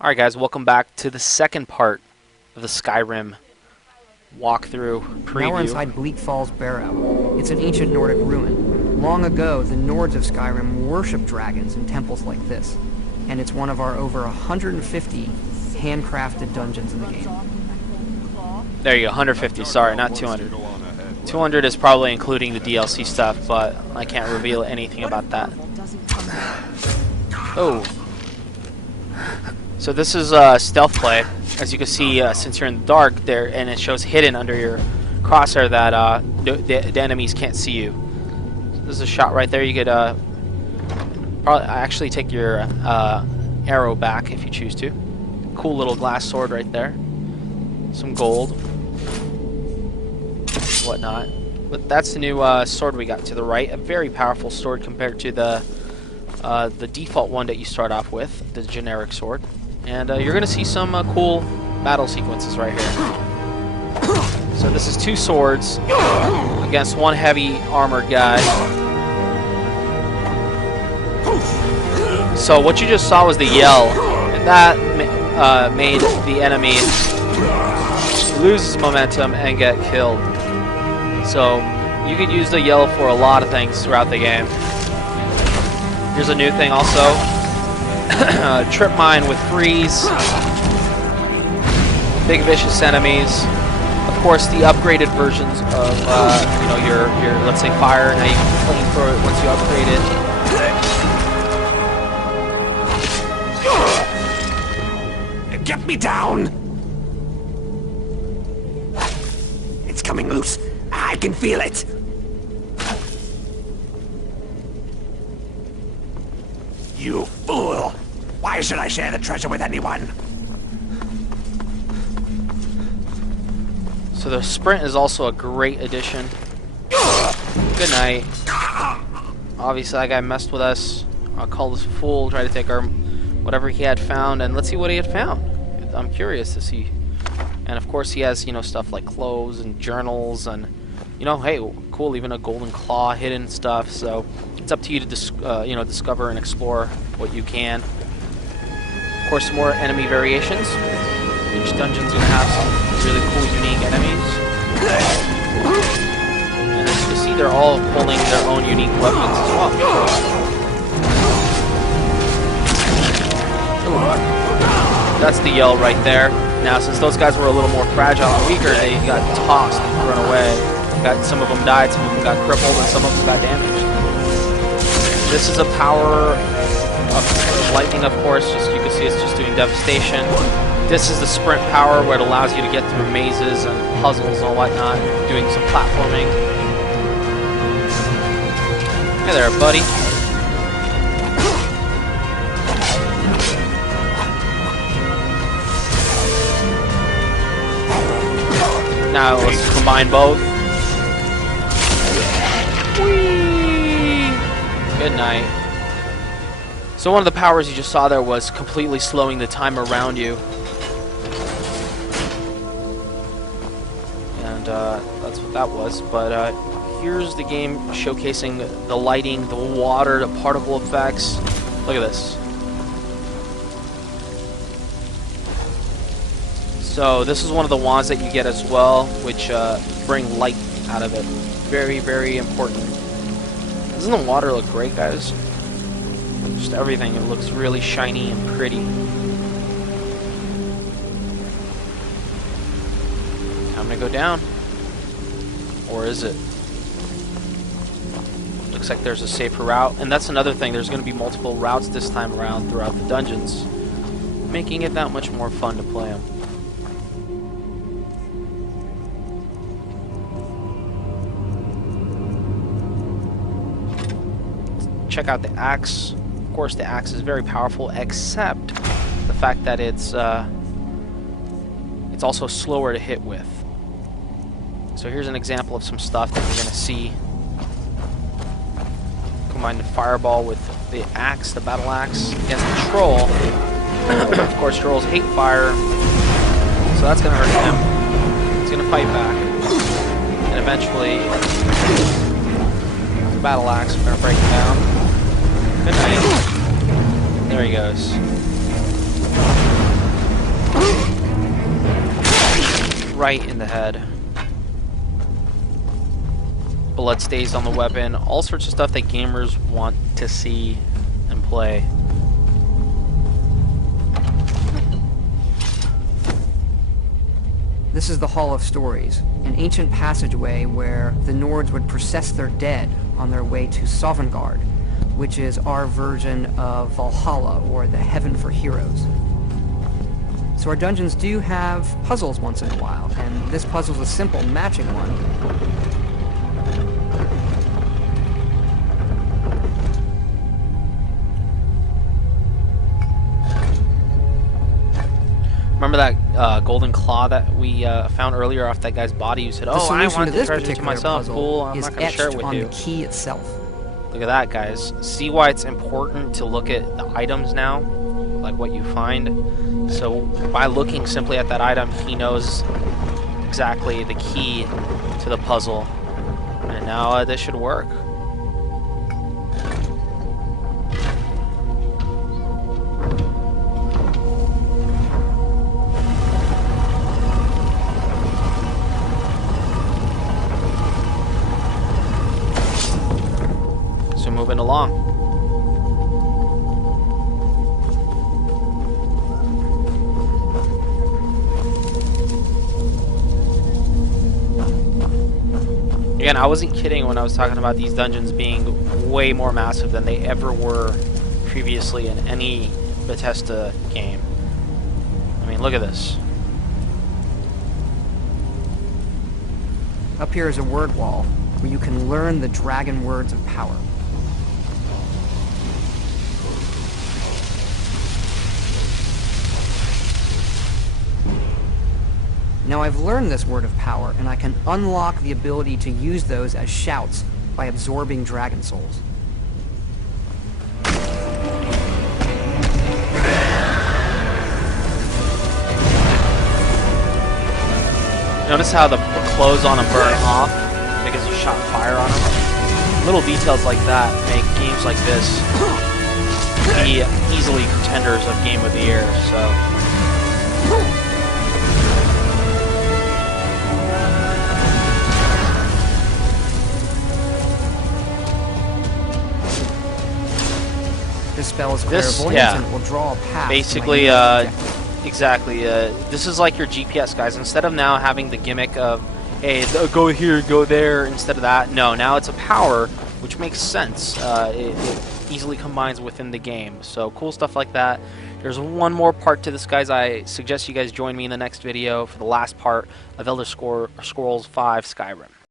Alright guys, welcome back to the second part of the Skyrim walkthrough preview. Now we're inside Bleak Falls Barrow. It's an ancient Nordic ruin. Long ago, the Nords of Skyrim worshipped dragons in temples like this. And it's one of our over 150 handcrafted dungeons in the game. There you go, 150, sorry, not 200. 200 is probably including the DLC stuff, but I can't reveal anything about that. Oh. So this is stealth play. As you can see, since you're in the dark there, and it shows hidden under your crosshair that the enemies can't see you. So this is a shot right there. You could probably actually take your arrow back if you choose to. Cool little glass sword right there. Some gold, whatnot. But that's the new sword we got to the right. A very powerful sword compared to the default one that you start off with, the generic sword. And you're going to see some cool battle sequences right here. So this is two swords against one heavy armored guy. So what you just saw was the yell, and that made the enemy lose his momentum and get killed. So you could use the yell for a lot of things throughout the game. Here's a new thing also. Trip mine with freeze. Big vicious enemies. Of course, the upgraded versions of your let's say fire. Now you can flamethrower it once you upgrade it. Get me down! It's coming loose. I can feel it. You fool! Why should I share the treasure with anyone? So the sprint is also a great addition. Good night. Obviously that guy messed with us. I'll call this a fool, try to take our whatever he had found, and let's see what he had found. I'm curious to see. And of course he has, stuff like clothes and journals and, hey, cool, even a golden claw, hidden stuff. So it's up to you to discover and explore what you can. Of course, some more enemy variations. Each dungeon's gonna have some really cool, unique enemies. And as you can see, they're all pulling their own unique weapons as well. That's the yell right there. Now, since those guys were a little more fragile and weaker, they got tossed and thrown away. Some of them died, some of them got crippled, and some of them got damaged. This is a power of lightning, of course. You can see it's just doing devastation. This is the sprint power, where it allows you to get through mazes and puzzles and whatnot, doing some platforming. Hey there, buddy. Now let's combine both. Whee! Good night. So one of the powers you just saw there was completely slowing the time around you. And that's what that was. But here's the game showcasing the lighting, the water, the particle effects. Look at this. So this is one of the wands that you get as well, which bring light out of it. Very, very important. Doesn't the water look great, guys? Just everything. It looks really shiny and pretty. Time to go down. Or is it? Looks like there's a safer route. And that's another thing. There's going to be multiple routes this time around throughout the dungeons, making it that much more fun to play them. Check out the axe. Of course, the axe is very powerful, except the fact that it's also slower to hit with. So here's an example of some stuff that you're going to see. Combine the fireball with the axe, the battle axe, against the troll. Of course, trolls hate fire, so that's going to hurt him. He's going to fight back, and eventually the battle axe is going to break him down. Good night. There he goes. right in the head. Blood stains on the weapon, all sorts of stuff that gamers want to see and play. This is the Hall of Stories, an ancient passageway where the Nords would process their dead on their way to Sovngarde, which is our version of Valhalla, or the Heaven for Heroes. So our dungeons do have puzzles once in a while, and this puzzle's a simple matching one. Remember that golden claw that we found earlier off that guy's body? You said, "Oh, I want the treasure to myself." Cool. I'm not gonna share it with on you. The key itself. Look at that, guys. See why it's important to look at the items now, like what you find. So by looking simply at that item, he knows exactly the key to the puzzle, and now this should work. So moving along. Again, I wasn't kidding when I was talking about these dungeons being way more massive than they ever were previously in any Bethesda game. I mean, look at this. Up here is a word wall where you can learn the dragon words of power. Now I've learned this word of power, and I can unlock the ability to use those as shouts by absorbing dragon souls. Notice how the clothes on him burn off because you shot fire on him? Little details like that make games like this be easily contenders of Game of the Year, so... This spell is clairvoyance, and it will draw a path. Basically, exactly. This is like your GPS, guys. Instead of now having the gimmick of, hey, go here, go there, instead of that, no, now it's a power, which makes sense. It easily combines within the game. So cool stuff like that. There's one more part to this, guys. I suggest you guys join me in the next video for the last part of Elder Scrolls V Skyrim.